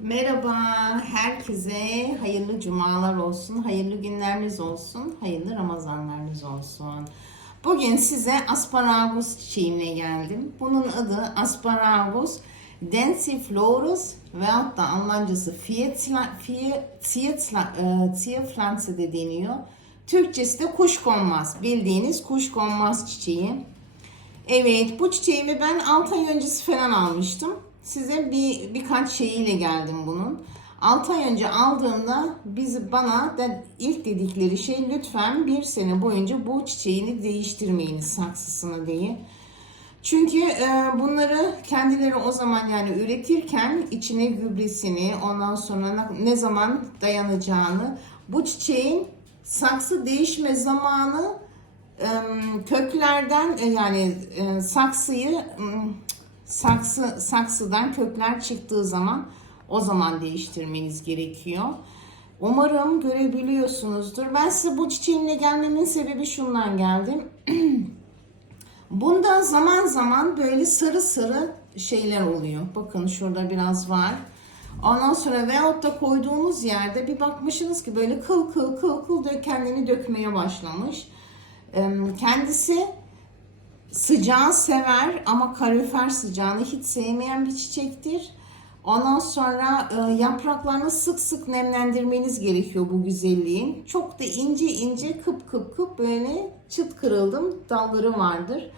Merhaba, herkese hayırlı cumalar olsun, hayırlı günleriniz olsun, hayırlı Ramazanlarınız olsun. Bugün size asparagus çiçeğimle geldim. Bunun adı asparagus densiflorus veyahut da Almancası Zierpflanze de deniyor. Türkçesi de kuşkonmaz, bildiğiniz kuşkonmaz çiçeği. Evet, bu çiçeğimi ben 6 ay öncesi falan almıştım. Size bir birkaç şeyiyle geldim bunun. 6 ay önce aldığımda biz bana da ilk dedikleri şey lütfen bir sene boyunca bu çiçeğini değiştirmeyiniz saksısını diye. Çünkü e, bunları kendileri o zaman yani üretirken içine gübresini ondan sonra ne, zaman dayanacağını bu çiçeğin saksı değişme zamanı köklerden e, yani e, saksıyı saksı saksıdan kökler çıktığı zaman o zaman değiştirmeniz gerekiyor. Umarım görebiliyorsunuzdur. Ben size bu çiçeğimle gelmemin sebebi şundan geldim. Bunda zaman zaman böyle sarı sarı şeyler oluyor. Bakın şurada biraz var. Ondan sonra veyahut da koyduğunuz yerde bir bakmışsınız ki böyle kıl kıl kıl kıl kendini dökmeye başlamış. Kendisi sıcağı sever ama kalorifer sıcağını hiç sevmeyen bir çiçektir. Ondan sonra e, yapraklarını sık sık nemlendirmeniz gerekiyor bu güzelliğin. Çok da ince ince kıp kıp kıp böyle çıt kırıldım dalları vardır.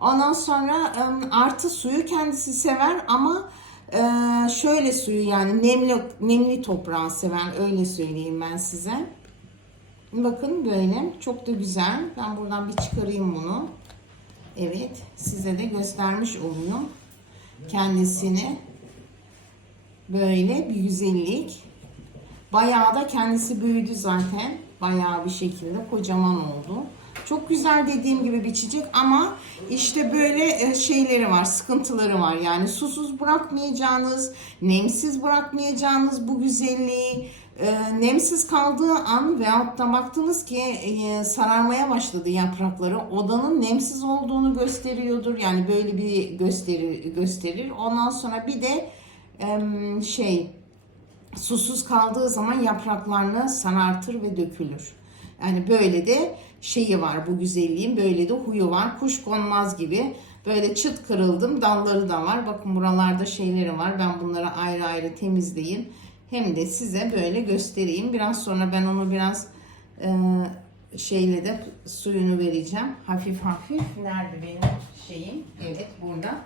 Ondan sonra e, artı suyu kendisi sever ama e, şöyle suyu yani nemli nemli toprağı sever öyle söyleyeyim ben size. Bakın böyle çok da güzel. Ben buradan bir çıkarayım bunu. Evet size de göstermiş oluyor kendisini. Böyle bir güzellik. Bayağı da kendisi büyüdü zaten. Bayağı bir şekilde kocaman oldu. Çok güzel dediğim gibi bir çiçek ama işte böyle e, şeyleri var, sıkıntıları var. Yani susuz bırakmayacağınız, nemsiz bırakmayacağınız bu güzelliği, e, nemsiz kaldığı an veyahut da baktınız ki e, sararmaya başladı yaprakları. Odanın nemsiz olduğunu gösteriyordur. Yani böyle bir gösterir, gösterir. Ondan sonra bir de em, şey susuz kaldığı zaman yapraklarını sarartır ve dökülür. Yani böyle de şeyi var bu güzelliğin böyle de huyu var. Kuş konmaz gibi böyle çıt kırıldım dalları da var. Bakın buralarda şeyleri var. Ben bunları ayrı ayrı temizleyeyim. Hem de size böyle göstereyim. Biraz sonra ben onu biraz e, şeyle de suyunu vereceğim. Hafif hafif. Nerede benim şeyim? Evet burada.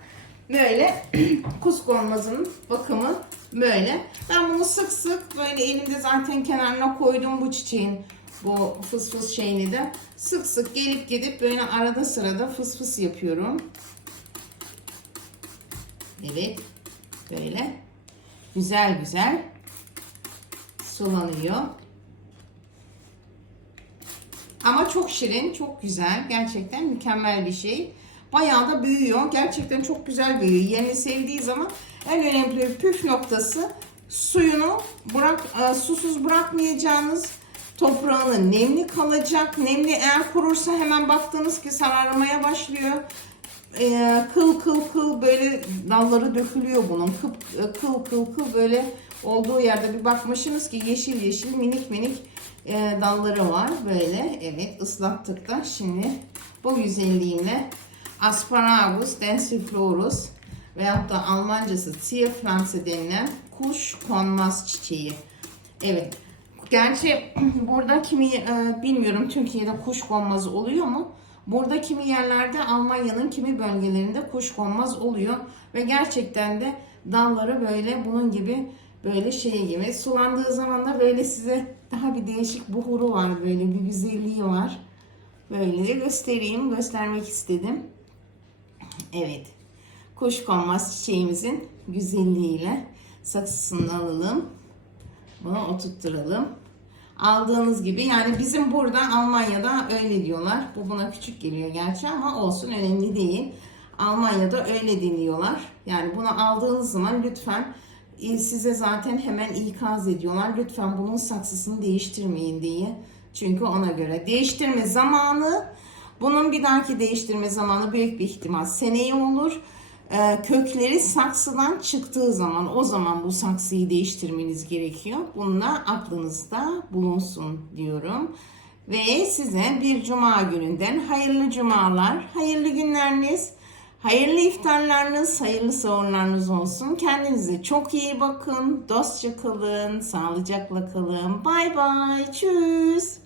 Böyle kuskonmazın bakımı böyle. Ben bunu sık sık böyle elimde zaten kenarına koydum bu çiçeğin bu fıs fıs şeyini de sık sık gelip gidip böyle arada sırada fıs fıs yapıyorum. Evet. Böyle. Güzel güzel sulanıyor. Ama çok şirin, çok güzel. Gerçekten mükemmel bir şey. Bayağı da büyüyor. Gerçekten çok güzel büyüyor. Yerini sevdiği zaman en önemli püf noktası suyunu bırak e, susuz bırakmayacağınız toprağının nemli kalacak. Nemli eğer kurursa hemen baktığınız ki sararmaya başlıyor. E, kıl kıl kıl böyle dalları dökülüyor bunun. Kıp, e, kıl kıl kıl böyle olduğu yerde bir bakmışsınız ki yeşil yeşil minik minik e, dalları var böyle. Evet ıslattık da şimdi bu güzelliğimle Asparagus densiflorus veyahut da Almancası Zierpflanze denilen kuş konmaz çiçeği. Evet. Gerçi burada kimi e, bilmiyorum Türkiye'de kuş konmaz oluyor mu? Burada kimi yerlerde Almanya'nın kimi bölgelerinde kuş konmaz oluyor ve gerçekten de dalları böyle bunun gibi böyle şey gibi sulandığı zaman da böyle size daha bir değişik buhuru var böyle bir güzelliği var. Böyle de göstereyim göstermek istedim. Evet. Kuşkonmaz çiçeğimizin güzelliğiyle saksısını alalım. Bunu oturtturalım. Aldığınız gibi yani bizim burada Almanya'da öyle diyorlar. Bu buna küçük geliyor gerçi ama olsun önemli değil. Almanya'da öyle deniyorlar. Yani bunu aldığınız zaman lütfen size zaten hemen ikaz ediyorlar. Lütfen bunun saksısını değiştirmeyin diye. Çünkü ona göre değiştirme zamanı bunun bir dahaki değiştirme zamanı büyük bir ihtimal seneye olur. e, kökleri saksıdan çıktığı zaman o zaman bu saksıyı değiştirmeniz gerekiyor. Bununla aklınızda bulunsun diyorum. Ve size bir cuma gününden hayırlı cumalar, hayırlı günleriniz, hayırlı iftarlarınız, hayırlı sahurlarınız olsun. Kendinize çok iyi bakın, dostça kalın, sağlıcakla kalın. Bay bay, tschüss.